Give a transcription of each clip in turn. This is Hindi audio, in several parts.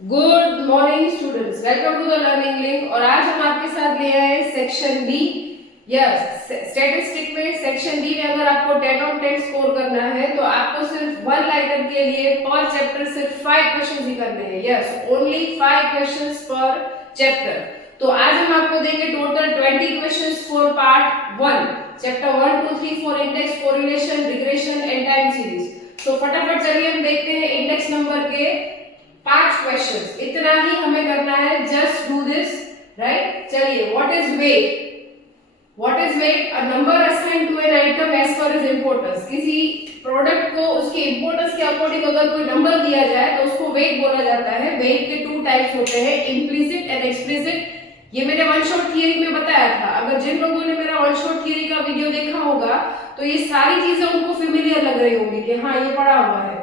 Good morning students, welcome to the Learning Link. और आज हम आपके साथ ले आए सेक्शन बी। यस, स्टैटिस्टिक में सेक्शन बी में अगर आपको 10 ऑफ 10 स्कोर करना है तो आपको सिर्फ वन लाइनर के लिए पर चैप्टर सिर्फ 5 क्वेश्चंस ही करने हैं। यस, ओनली 5 क्वेश्चंस पर चैप्टर। तो आज हम आपको देंगे total 20 questions for part 1, chapter 1 2 3 4 index, correlation, regression and time series. तो फटाफट चलिए हम देखते हैं इंडेक्स नंबर के 5 क्वेश्चंस। इतना ही हमें करना है, जस्ट डू दिस, राइट। चलिए, what is weight? What is weight? A number assigned to an item as per its importance. किसी प्रोडक्ट को उसके इंपॉर्टेंस के अकॉर्डिंग अगर कोई नंबर दिया जाए तो उसको वेट बोला जाता है। वेट के 2 टाइप्स होते हैं, इंप्लिसिट एंड एक्सप्लिसिट। ये मैंने वन शॉट थियरी में बताया था। अगर जिन लोगों ने मेरा वन शॉट थियरी का वीडियो देखा होगा तो ये सारी चीजें उनको फेमिलियर लग रही होंगी कि हाँ ये पढ़ा हुआ है।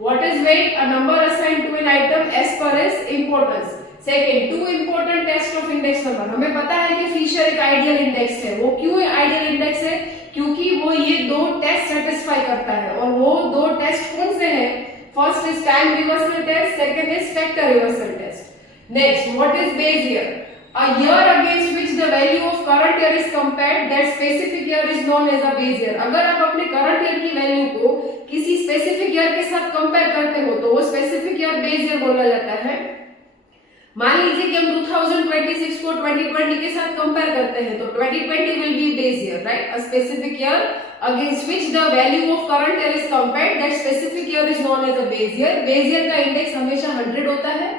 What is weight? A number assigned to an item as per its importance. Second, 2 important tests of index number. हमें पता है कि फिशर एक आइडियल इंडेक्स है। वो क्यों आइडियल इंडेक्स है? क्योंकि वो ये 2 टेस्ट सेटिस्फाई करता है। और वो 2 टेस्ट कौन से हैं? First is time reversal test, second is factor reversal test. Next, what is base year? A year against which the value of current year is compared, that specific year is known as a base year. अगर आप अपने करंट ईयर की वैल्यू को किसी स्पेसिफिक ईयर के साथ कंपेयर करते हो तो वो स्पेसिफिक ईयर बेस ईयर बोला जाता है। मान लीजिए कि हम 2026 को 2020 के साथ कंपेयर करते हैं तो 2020 will be base year, right? A specific year against which the value of current year is compared, that specific year is known as a base year. Base year का इंडेक्स हमेशा 100 होता है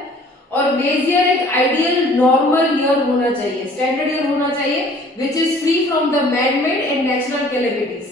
और बेस ईयर एक आइडियल नॉर्मल ईयर होना चाहिए, स्टैंडर्ड ईयर होना चाहिए, which is free from the man made and natural calamities.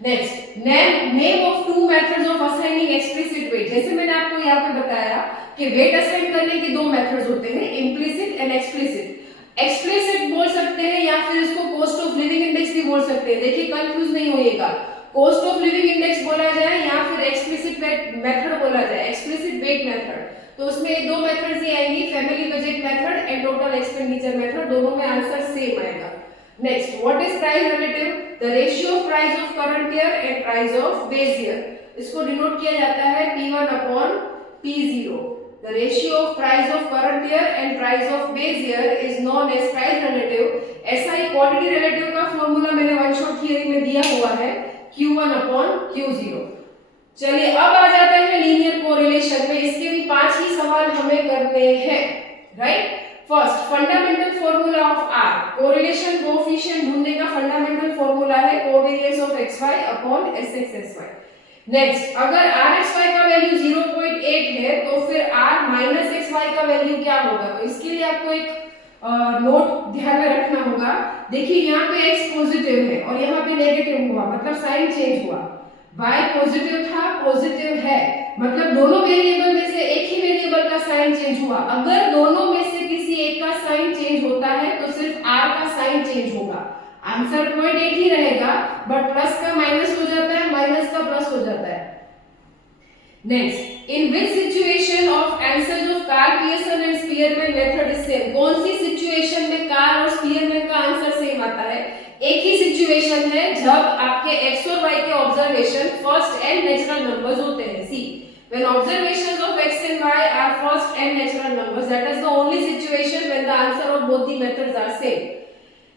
Next, name of 2 methods of assigning explicit weight. जैसे मैंने आपको यहाँ पे बताया कि वेट असाइन करने के 2 मेथड्स होते हैं, इम्प्लिसिट एंड एक्सप्लिसिट। एक्सप्लिसिट बोल सकते हैं या फिर इसको कॉस्ट ऑफ लिविंग इंडेक्स भी बोल सकते हैं। देखिए, कंफ्यूज नहीं होइएगा, कॉस्ट ऑफ लिविंग इंडेक्स बोला जाए या फिर एक्सप्लिसिट मेथड बोला जाए, एक्सप्लिसिट वेट मेथड। तो उसमें 2 मेथड्स ही आएंगी, family budget method and total expenditure method. दोनों में आंसर सेम आएगा। Next, what is price relative? The ratio of price of current year and price of base year. इसको डिनोट किया जाता है P1 upon P0। The ratio of price of current year and price of base year is known as price relative. ऐसा ही क्वांटिटी रिलेटिव का फॉर्मूला मैंने वन शॉट थियरी में दिया हुआ है, Q1 अपॉन Q0। चलिए, अब आ जाते हैं लीनियर कोरिलेशन में। इसके भी 5 ही सवाल हमें करने हैं, right. First, fundamental formula of R. Correlation coefficient ढूंढने का फंडामेंटल फॉर्मूला है covariance of xy upon sxsy। Next, अगर rxy का वैल्यू 0.8 है तो फिर r xy का वैल्यू क्या होगा? तो इसके लिए आपको एक नोट ध्यान में रखना होगा। देखिए, यहाँ पे x पॉजिटिव है और यहाँ पे नेगेटिव हुआ, मतलब साइन चेंज हुआ। y पॉजिटिव था, पॉजिटिव है, मतलब दोनों वेरिएबल में से एक ही वेरिएबल का साइन चेंज हुआ। अगर दोनों में से किसी एक का साइन चेंज होता है तो सिर्फ r का साइन चेंज होगा। आंसर पॉइंट एक ही रहेगा, बट प्लस का माइनस हो जाता है, माइनस का प्लस हो जाता है। Next, in which situation of answers of Karl Pearson and Spearman method is same? कौन सी सिचुएशन में कार्ल और स्पीयरमैन का आंसर सेम आता है? एक ही सिचुएशन है जब आपके x और y के observation first and natural numbers होते हैं। सी, when observations of x and y are first and natural numbers, that is the only situation when the answer of both the methods are same.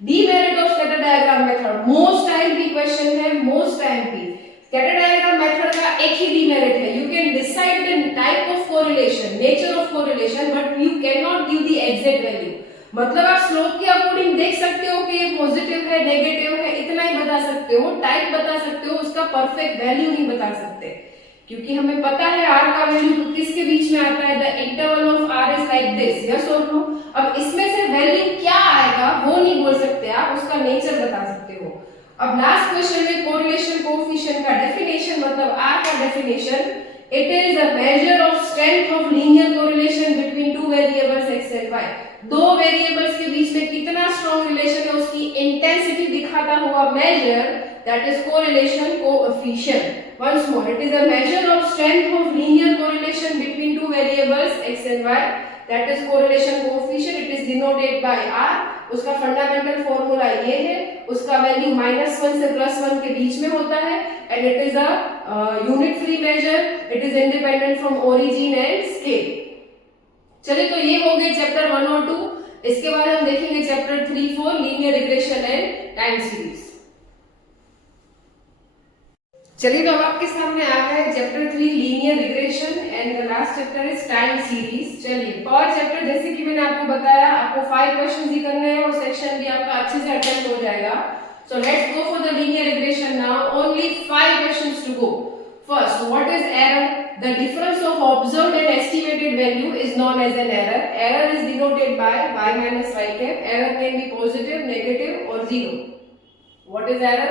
Demerit of scatter diagram method, most time भी क्वेश्चन है, most time भी। scatter diagram method का एक ही demerit है, you can decide the type of correlation, nature of correlation, but you cannot give the exact value। मतलब आप स्लोप के अकॉर्डिंग देख सकते हो कि ये पॉजिटिव है, नेगेटिव है, इतना ही बता सकते हो, टाइप बता सकते हो, उसका परफेक्ट वैल्यू नहीं बता सकते, क्योंकि हमें पता है r का वैल्यू किसके बीच में आता है, the interval of r is like this, yes और नो। अब इसमें से वैल्यू क्या आएगा वो नहीं बोल सकते आप, उसका नेचर बता सकते हो। अब लास्ट क्वेश्चन में कोरिलेशन कोएफिशिएंट का डेफिनेशन, मतलब r का definition, it is a measure of strength of linear correlation between two variables x and y। दो वेरिएबल्स के बीच में कितना स्ट्रॉन्ग रिलेशन है उसकी इंटेंसिटी दिखाता हुआ measure, that is correlation coefficient. Once more, it is a measure of strength of linear correlation between two variables x and y, that is correlation coefficient. It is denoted by r। उसका फंडामेंटल फॉर्मूला ये है, उसका वैल्यू -1 से +1 के बीच में होता है and it is a unit free measure. It is independent from origin and scale. चलिए, तो ये हो गए चैप्टर 1 और 2। इसके बाद हम देखेंगे chapter 3, 4 linear regression and time series. चलिए, तो अब आपके सामने आ गया है chapter 3 linear regression and the last chapter is time series. चलिए, पर चैप्टर जैसे कि मैंने आपको बताया, आपको 5 क्वेश्चंस ही करने हैं और सेक्शन भी आपका अच्छे से अटेंड हो जाएगा। So let's go for the linear regression now. Only 5 questions to go. First, what is error? The difference of observed and estimated value is known as an error. Error is denoted by y minus y cap. Error can be positive, negative or zero. What is error?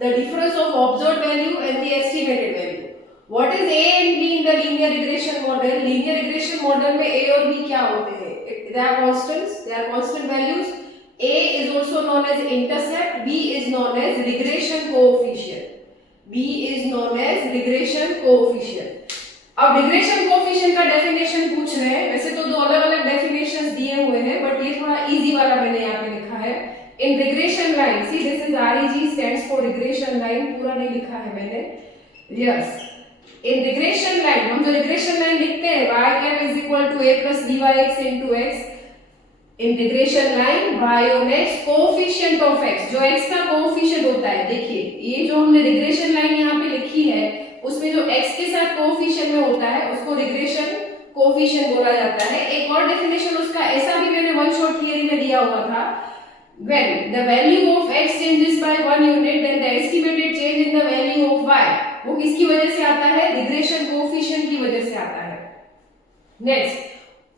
The difference of observed value and the estimated value. What is A and B in the linear regression model? Linear regression model में A और B क्या होते हैं? They are constants. They are constant values. A is also known as intercept. B is known as regression coefficient. B is known as regression coefficient. अब रिग्रेशन कोएफिशिएंट का डेफिनेशन पूछ रहे हैं। वैसे तो 2 अलग-अलग डेफिनेशंस दिए हुए हैं, बट ये थोड़ा इजी वाला मैंने यहाँ पे लिखा है। In regression line, see this is REG stands for regression line, पूरा नहीं लिखा है मैंने। यस, इन रिग्रेशन लाइन हम जो रिग्रेशन लाइन लिखते हैं y cap is equal to a plus dyx into x। In regression line y on x coefficient of x, जो x का कोएफिशिएंट होता है। देखिए, ये जो हमने रिग्रेशन लाइन यहाँ पे लिखी है, उसमें जो x के साथ कोएफिशिएंट में होता है उसको रिग्रेशन कोएफिशिएंट बोला जाता है। एक और डेफिनेशन उसका ऐसा भी मैंने वन शॉट थियरी में दिया हुआ था, when the value of x changes by 1 unit then the estimated change in the value of y, वो किसकी वजह से आता है? रिग्रेशन कोएफिशिएंट की वजह से आता है। Next,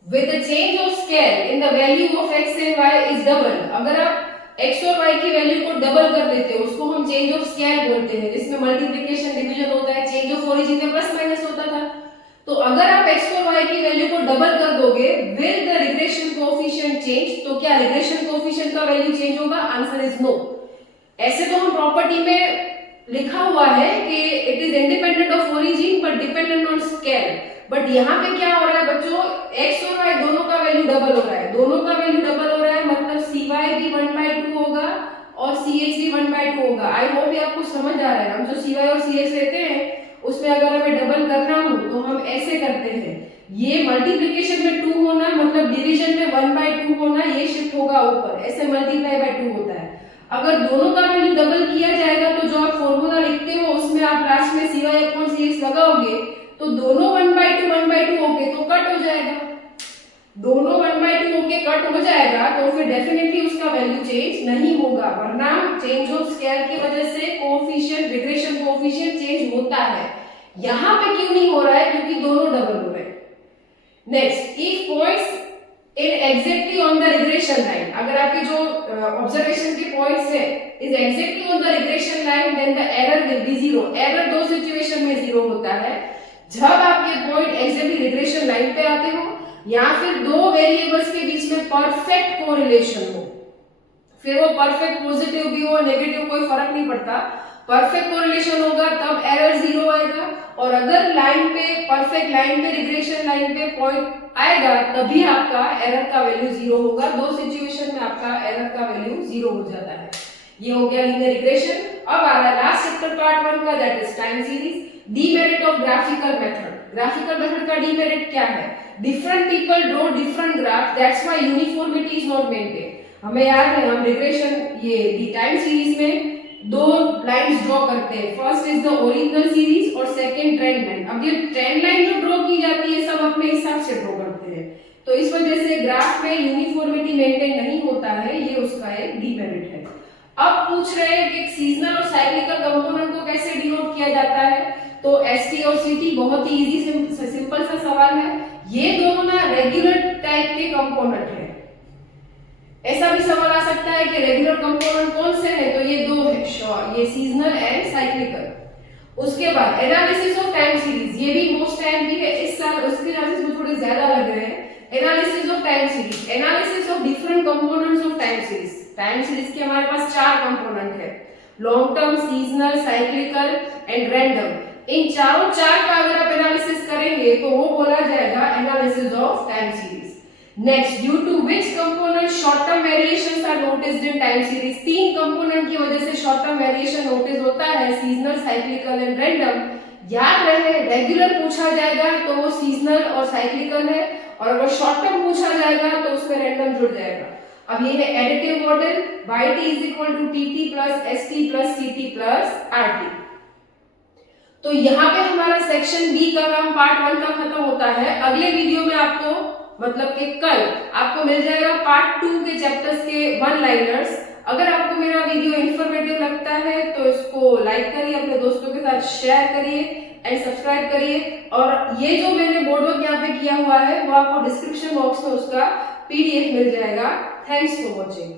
with the change of scale in the value of x and y is double, अगर आप x और y की वैल्यू को डबल कर देते हो, उसको हम चेंज ऑफ स्केल बोलते हैं, जिसमें मल्टीप्लिकेशन डिवीजन होता है, चेंज ऑफ ओरिजिन में प्लस माइनस होता था। तो अगर आप x और y की वैल्यू को डबल कर दोगे, will the regression coefficient change? तो क्या रिग्रेशन कोएफिशिएंट का वैल्यू चेंज होगा? Answer is no. ऐसे तो हम प्रॉपर्टी में लिखा हुआ है कि it is independent of origin but dependent on scale, but यहाँ पे क्या हो रहा है बच्चों? x और y दोनों का वैल्यू डबल हो रहा है। दोनों का वैल्यू डबल हो रहा है मतलब cy भी 1/2 होगा और ch भी 1/2 होगा। आई होप ये आपको समझ आ रहा है। हम जो cy और ch लेते हैं उसमें अगर हमें डबल करना हो तो हम ऐसे करते हैं, ये मल्टीप्लिकेशन में 2 होना मतलब डिवीजन में 1/2 होना, ये शिफ्ट होगा ऊपर, ऐसे मल्टीप्लाई बाय 2 होता है। अगर दोनों का वैल्यू डबल किया जाएगा तो जो आप फॉर्मूला लिखते हो उसमें आप लास्ट में cy/ch लगाओगे तो दोनों 1/2 होके तो कट हो जाएगा। दोनों 1/2 होके कट हो जाएगा तो फिर डेफिनेटली उसका वैल्यू चेंज नहीं होगा, वरना चेंज ऑफ स्केल की वजह से कोएफिशिएंट, रिग्रेशन कोएफिशिएंट चेंज होता है। यहाँ पे क्यों नहीं हो रहा है? क्योंकि दोनों डबल हो रहे हैं। Next, if points in exactly on the regression line, अगर आपके जो ऑब्जर्वेशन के पॉइंट्स है is exactly on the regression line then the error will be 0। Error दो सिचुएशन में 0 होता है, जब आपके पॉइंट एग्जैक्टली रिग्रेशन लाइन पे आते हो या फिर दो वेरिएबल्स के बीच में परफेक्ट कोरिलेशन हो। फिर वो परफेक्ट पॉजिटिव भी हो नेगेटिव कोई फर्क नहीं पड़ता, परफेक्ट कोरिलेशन होगा तब एरर 0 आएगा। और अगर लाइन पे, परफेक्ट लाइन पे, रिग्रेशन लाइन पे पॉइंट आएगा तभी आपका एरर का वैल्यू 0 होगा। दो सिचुएशन में आपका एरर का वैल्यू 0 हो जाता है। ये हो गया लीनियर रिग्रेशन। अब आ रहा है लास्ट चैप्टर पार्ट 1 का, that is time series. Demerit of graphical method. Graphical method का डीमेरिट क्या है? Different people draw different graph, that's why uniformity is not maintain. हमें याद है हम रिग्रेशन ये टाइम सीरीज में 2 लाइंस ड्रॉ करते हैं, first is the original series और सेकंड ट्रेंड लाइन। अब ये ट्रेंड लाइन जो ड्रॉ की जाती है सब अपने हिसाब से ड्रॉ करते हैं, तो इस वजह से ग्राफ में यूनिफॉर्मिटी मेंटेन नहीं होता है, ये उसका एक डीमेरिट है। अब पूछ रहे हैं कि सीजनल और साइक्लिकल कंपोनेंट को कैसे डिनोट किया जाता है, तो एसटी और सीटी बहुत ही इजी सिंपल सा सवाल है। ये दोनों ना रेगुलर टाइप के कंपोनेंट है। ऐसा भी सवाल आ सकता है कि रेगुलर कंपोनेंट कौन से हैं, तो ये 2 है श्योर, ये सीजनल एंड साइक्लिकल। उसके बाद एनालिसिस ऑफ टाइम सीरीज, ये भी मोस्ट टाइम भी है इस साल, उसके चांसेस मुझे थोड़े ज्यादा लग रहे हैं। Analysis of time series, analysis of different components of time series. Time series के हमारे पास 4 कंपोनेंट है, long term, seasonal, cyclical and random. इन चारों 4 का अगर आप एनालिसिस करेंगे तो वो बोला जाएगा analysis of time series. Next, due to which component short term variations are noticed in time series. 3 component की वजह से शॉर्ट टर्म वेरिएशन नोटिस होता है, सीजनल, साइक्लिकल एंड रैंडम। याद रहे रेगुलर पूछा जाएगा तो वो सीजनल और साइक्लिकल है, और अगर शॉर्ट टर्म पूछा जाएगा तो उसमें रैंडम जुड़ जाएगा। अब ये है additive model, yt is equal to tt plus st plus ct plus rt। तो यहाँ पे हमारा सेक्शन बी का काम पार्ट 1 का खत्म होता है। अगले वीडियो में आपको मतलब कि कल आपको मिल जाएगा पार्ट 2 के चैप्टर्स के वन लाइनर्स। अगर आपको मेरा वीडियो इंफॉर्मेटिव लगता है तो इसको लाइक करिए, अपने दोस्तों के साथ शेयर करिए एंड सब्सक्राइब करिए। और ये जो मैंने बोर्ड वर्क यहाँ पे किया हुआ है वो आपको डिस्क्रिप्शन बॉक्स में उसका PDF मिल जाएगा। Thanks for watching.